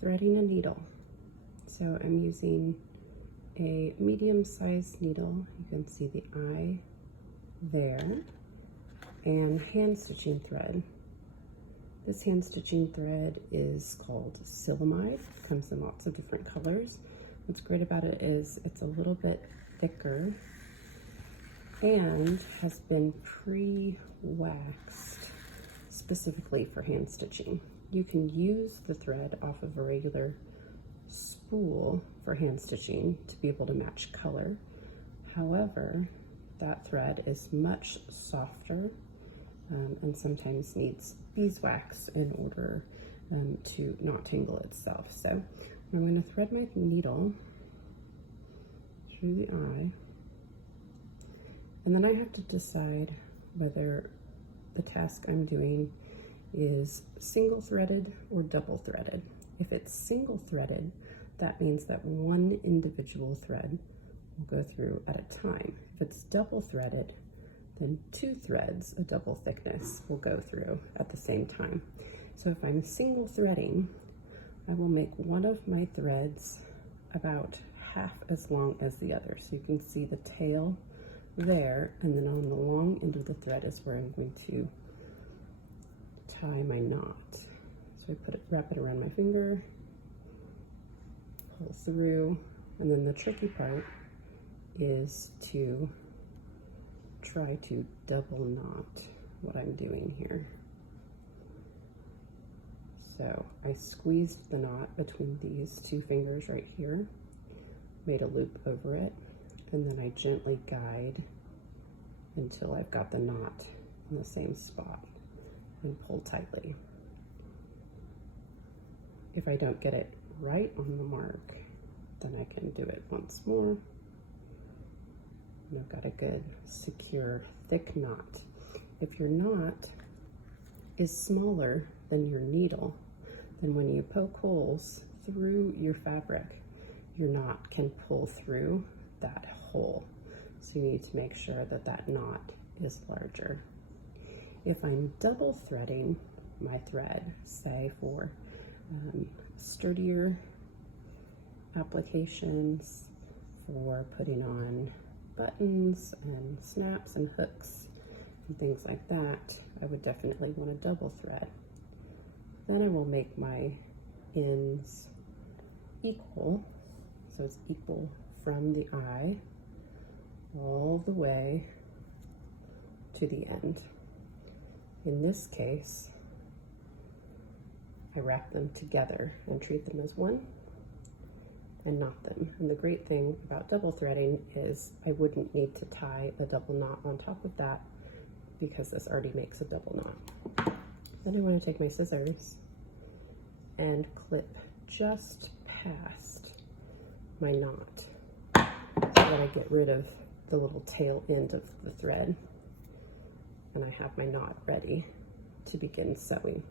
threading a needle. So I'm using a medium-sized needle. You can see the eye there, and hand stitching thread. This hand stitching thread is called Silamide. It comes in lots of different colors. What's great about it is it's a little bit thicker and has been pre-waxed specifically for hand stitching. You can use the thread off of a regular spool for hand stitching to be able to match color. However, that thread is much softer and sometimes needs beeswax in order to not tangle itself. So I'm going to thread my needle through the eye, and then I have to decide whether the task I'm doing is single threaded or double threaded. If it's single threaded, that means that one individual thread will go through at a time. If it's double threaded, then 2 threads, a double thickness, will go through at the same time. So if I'm single threading, I will make one of my threads about half as long as the other. So you can see the tail there, and then on the long end of the thread is where I'm going to tie my knot. So I wrap it around my finger, pull through, and then the tricky part is to try to double knot what I'm doing here. So I squeezed the knot between these 2 fingers right here, made a loop over it, and then I gently guide until I've got the knot in the same spot and pull tightly. If I don't get it right on the mark, then I can do it once more. And I've got a good, secure, thick knot. If your knot is smaller than your needle, then when you poke holes through your fabric, your knot can pull through that hole. So you need to make sure that that knot is larger. If I'm double threading my thread, say for sturdier applications, for putting on buttons and snaps and hooks and things like that, I would definitely want a double thread. Then I will make my ends equal, so it's equal from the eye all the way to the end. In this case, I wrap them together and treat them as one and knot them. And the great thing about double threading is I wouldn't need to tie a double knot on top of that because this already makes a double knot. Then I want to take my scissors and clip just past my knot so that I get rid of the little tail end of the thread, and I have my knot ready to begin sewing.